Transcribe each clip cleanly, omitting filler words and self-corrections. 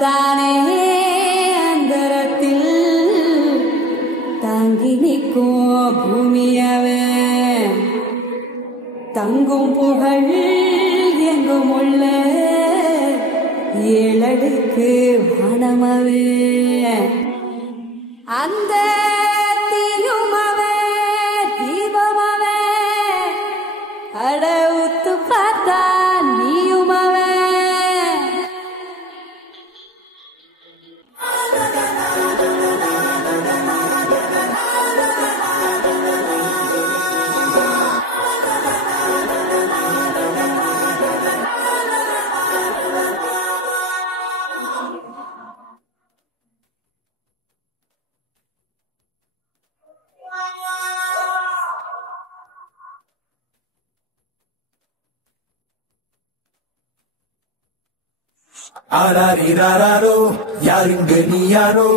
தானே அந்தரத்தில் தாங்கி நிற்கும் பூமியவே தங்கும் புகழ் எங்கும் உள்ள ஏழடுக்கு வானமவே அந்த தீயுமவே தீபமவே அட உத்து பார்த்தா நீயுமவே ஆராரிராரோ யாருங்க நீ யாரோ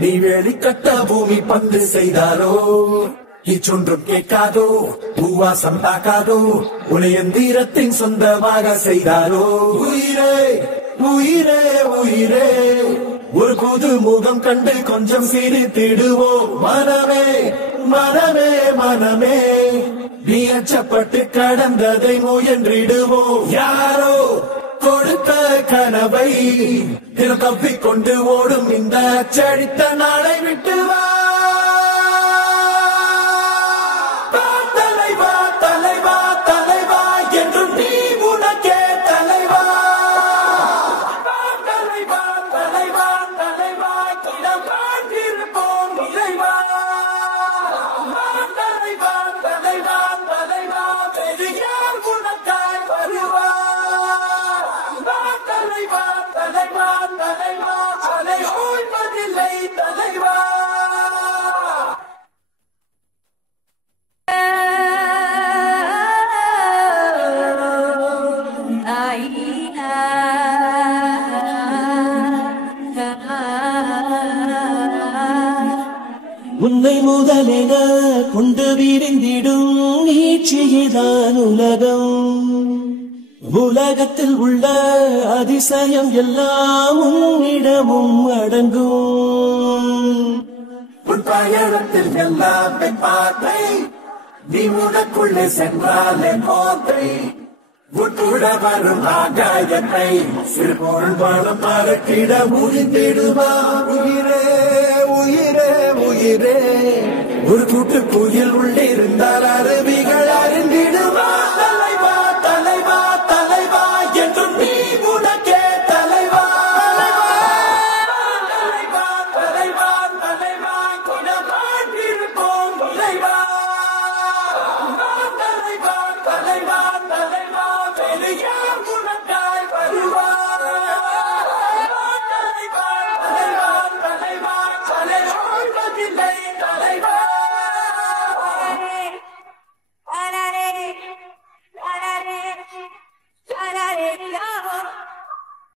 நீ வெளிக்கட்ட பூமி பந்து செய்தாரோ இச்சொன்றும் கேட்காதோ பூவாசம் தாக்காதோ உனையந்தீரத்தின் சொந்தமாக செய்தாரோ உயிரே உயிரே உயிரே ஒரு புது முகம் கண்டு கொஞ்சம் சிரித்திடுவோம் மனமே மனமே மனமே நீ அச்சப்பட்டு கடந்ததை முயன்றிடுவோம் யாரோ கொடுத்த கனவை தினம் தப்பிக்கொண்டு ஓடும் இந்த அச்சடித்த நாளை விட்டு வா தலைவா தலைவா தலைவா என்றும் நீ உனக்கே தலைவா தலைவா தலைவா தலைவா இடம் காண்பிருப்போம் இறைவா தலைவா தலைவா தலைவா பெரியார் உனக்காய் வருவா தலைவா தலைவா தலைவா அலை ஓய்வதில்லை தலைவா உன்னை முதலென கொண்டு விரிந்திடும் நீட்சியேதான் உலகம் உலகத்தில் உள்ள அதிசயம் எல்லாம் உன்னிடமும் அடங்கும் உன் பயணத்தில் எல்லாமே பாத்தை நீ உனக்குள்ளே சென்றாலே போத்தை உட்புட வரும் ஆகாயத்தை சிறு பொருள் பலம் மறக்கிட முடிந்திடுவா உயிரே உயிரே உயிரே ஒரு கூட்டு குயில் உள்ளிருந்தால் அருவிகள்